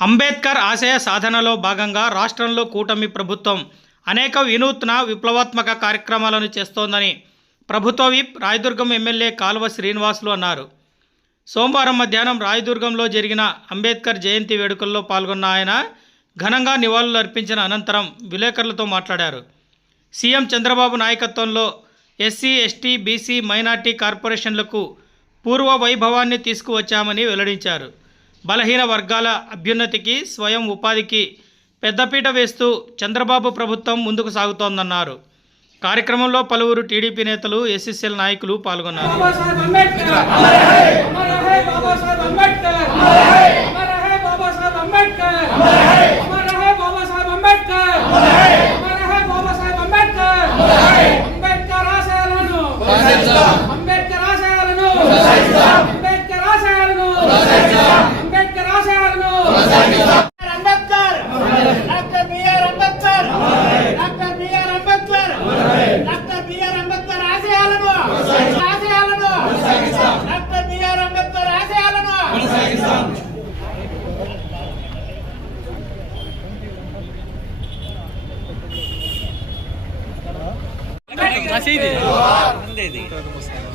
అంబేద్కర్ ఆశయ సాధనలో భాగంగా రాష్ట్రంలో కూటమి ప్రభుత్వం అనేక వినూత్న విప్లవాత్మక కార్యక్రమాలను చేస్తోందని ప్రభుత్వ విప్ రాయదుర్గం ఎమ్మెల్యే కాలువ శ్రీనివాసులు అన్నారు. సోమవారం మధ్యాహ్నం రాయదుర్గంలో జరిగిన అంబేద్కర్ జయంతి వేడుకల్లో పాల్గొన్న ఆయన ఘనంగా నివాళులు అర్పించిన అనంతరం విలేకరులతో మాట్లాడారు. సీఎం చంద్రబాబు నాయకత్వంలో ఎస్సీ ఎస్టీ బీసీ మైనార్టీ కార్పొరేషన్లకు పూర్వ వైభవాన్ని తీసుకువచ్చామని వెల్లడించారు. బలహీన వర్గాల అభ్యున్నతికి స్వయం ఉపాధికి పెద్దపీట వేస్తూ చంద్రబాబు ప్రభుత్వం ముందుకు సాగుతోందన్నారు. కార్యక్రమంలో పలువురు టీడీపీ నేతలు ఎస్ఎస్ఎల్ నాయకులు పాల్గొన్నారు. అంబేద్కర్!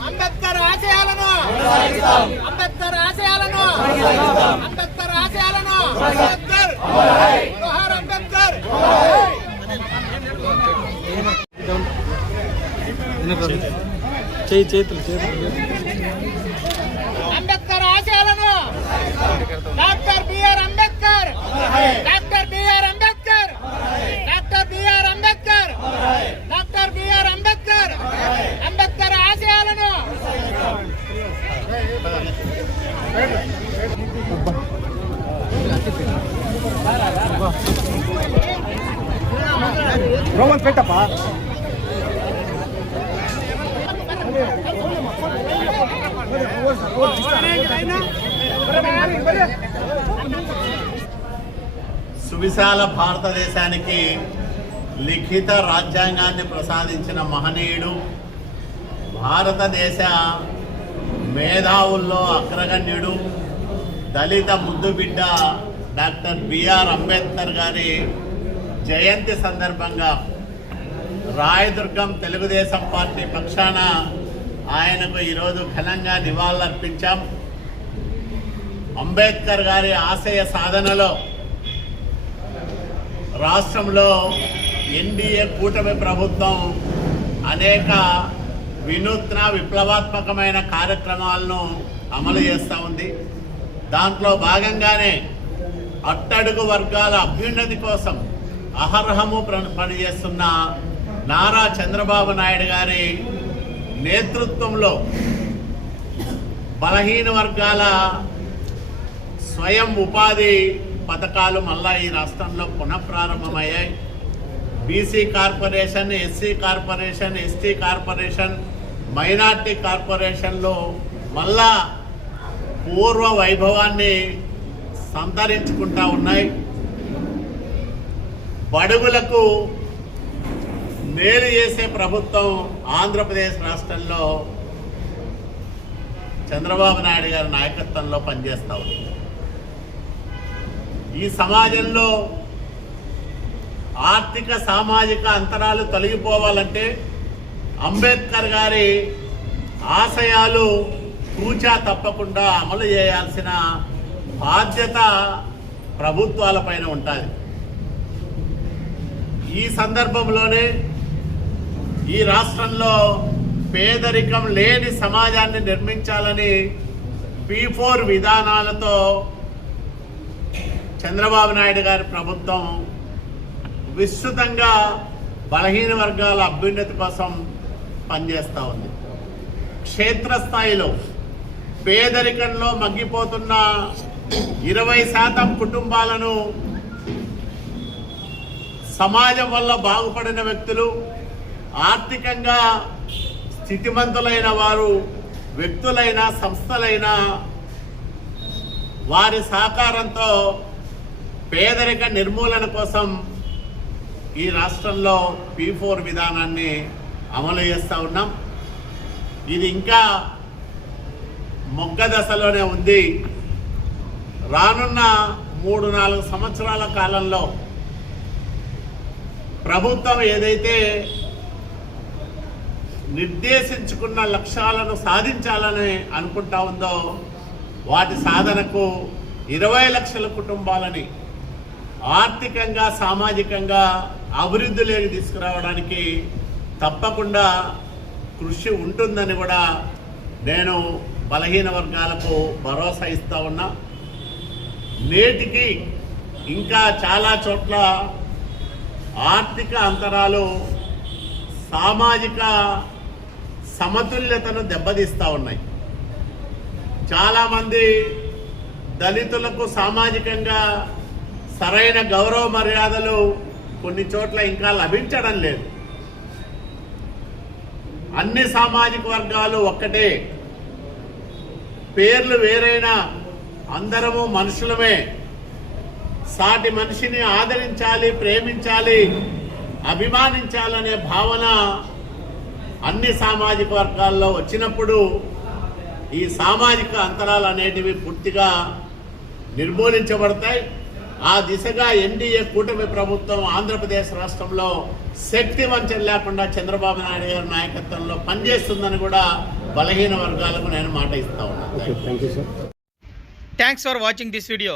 అంబేద్కర్ ఆశయాలను అంబేద్కర్ ఆశయాలను అంబేద్కర్ ఆశయాలను అంబేద్కర్ అంబేద్కర్. చేయి చేతులు చేతులు. అంబేద్కర్ ఆశయాలను doctor B R Ambedkar. Doctor B R Ambedkar. Doctor B R Ambedkar doctor B R Ambedkar Ambedkar ఆశయాలను రోమన్ పెట్టప్పా. సువిశాల భారతదేశానికి లిఖిత రాజ్యాంగాన్ని ప్రసాదించిన మహనీయుడు భారతదేశ మేధావుల్లో అగ్రగణ్యుడు దళిత ముద్దుబిడ్డ డాక్టర్ బిఆర్ అంబేద్కర్ గారి జయంతి సందర్భంగా రాయదుర్గం తెలుగుదేశం పార్టీ పక్షాన ఆయనకు ఈరోజు ఘనంగా నివాళులర్పించాం. అంబేద్కర్ గారి ఆశయ సాధనలో రాష్ట్రంలో ఎన్డీఏ కూటమి ప్రభుత్వం అనేక వినూత్న విప్లవాత్మకమైన కార్యక్రమాలను అమలు చేస్తూ ఉంది. దాంట్లో భాగంగానే అట్టడుగు వర్గాల అభ్యున్నతి కోసం అహర్హము పనిచేస్తున్న నారా చంద్రబాబు నాయుడు గారి నేతృత్వంలో బలహీన వర్గాల స్వయం ఉపాధి పథకాలు మళ్ళా ఈ రాష్ట్రంలో పునఃప్రారంభమయ్యాయి. BC corporation SC corporation ST corporation minority కార్పొరేషన్లో మళ్ళా పూర్వ వైభవాన్ని సంతరించుకుంటా ఉన్నాయి. బడుగులకు మేలు చేసే ప్రభుత్వం ఆంధ్రప్రదేశ్ రాష్ట్రంలో చంద్రబాబు నాయుడు గారి నాయకత్వంలో పనిచేస్తూ ఉంది. ఈ సమాజంలో ఆర్థిక సామాజిక అంతరాలు తొలగిపోవాలంటే అంబేద్కర్ గారి ఆశయాలు తూచా తప్పకుండా అమలు చేయాల్సిన బాధ్యత ప్రభుత్వాలపైన ఉంటుంది ఈ సందర్భంలోనే ఈ రాష్ట్రంలో పేదరికం లేని సమాజాన్ని నిర్మించాలని పీ ఫోర్ విధానాలతో చంద్రబాబు నాయుడు గారి ప్రభుత్వం విస్తృతంగా బలహీన వర్గాల అభ్యున్నతి కోసం పనిచేస్తూ ఉంది. క్షేత్రస్థాయిలో పేదరికంలో మగ్గిపోతున్న ఇరవై శాతం కుటుంబాలను సమాజం వల్ల బాగుపడిన వ్యక్తులు ఆర్థికంగా స్థితిమంతులైన వారు వ్యక్తులైన సంస్థలైన వారి సహకారంతో పేదరిక నిర్మూలన కోసం ఈ రాష్ట్రంలో పీ ఫోర్ విధానాన్ని అమలు చేస్తూ ఉన్నాం. ఇది ఇంకా మొగ్గ దశలోనే ఉంది. రానున్న మూడు నాలుగు సంవత్సరాల కాలంలో ప్రభుత్వం ఏదైతే నిర్దేశించుకున్న లక్ష్యాలను సాధించాలని అనుకుంటా ఉందో వాటి సాధనకు ఇరవై లక్షల కుటుంబాలని ఆర్థికంగా సామాజికంగా అభివృద్ధిలోకి తీసుకురావడానికి తప్పకుండా కృషి ఉంటుందని కూడా నేను బలహీన వర్గాలకు భరోసా ఇస్తూ ఉన్నా. నేటికి ఇంకా చాలా చోట్ల ఆర్థిక అంతరాలు సామాజిక సమతుల్యతను దెబ్బతీస్తూ ఉన్నాయి. చాలామంది దళితులకు సామాజికంగా సరైన గౌరవ మర్యాదలు కొన్ని చోట్ల ఇంకా లభించడం లేదు. అన్ని సామాజిక వర్గాలు ఒక్కటే. పేర్లు వేరైనా అందరము మనుషులమే. సాటి మనిషిని ఆదరించాలి ప్రేమించాలి అభిమానించాలనే భావన అన్ని సామాజిక వర్గాల్లో వచ్చినప్పుడు ఈ సామాజిక అంతరాలు అనేటివి పూర్తిగా నిర్మూలించబడతాయి. ఆ దిశగా ఎన్డీఏ కూటమి ప్రభుత్వం ఆంధ్రప్రదేశ్ రాష్ట్రంలో శక్తి వంచన లేకుండా చంద్రబాబు నాయుడు గారి నాయకత్వంలో పనిచేస్తుందని కూడా బలహీన వర్గాలకు నేను మాట ఇస్తా ఉన్నాను thanks for watching this video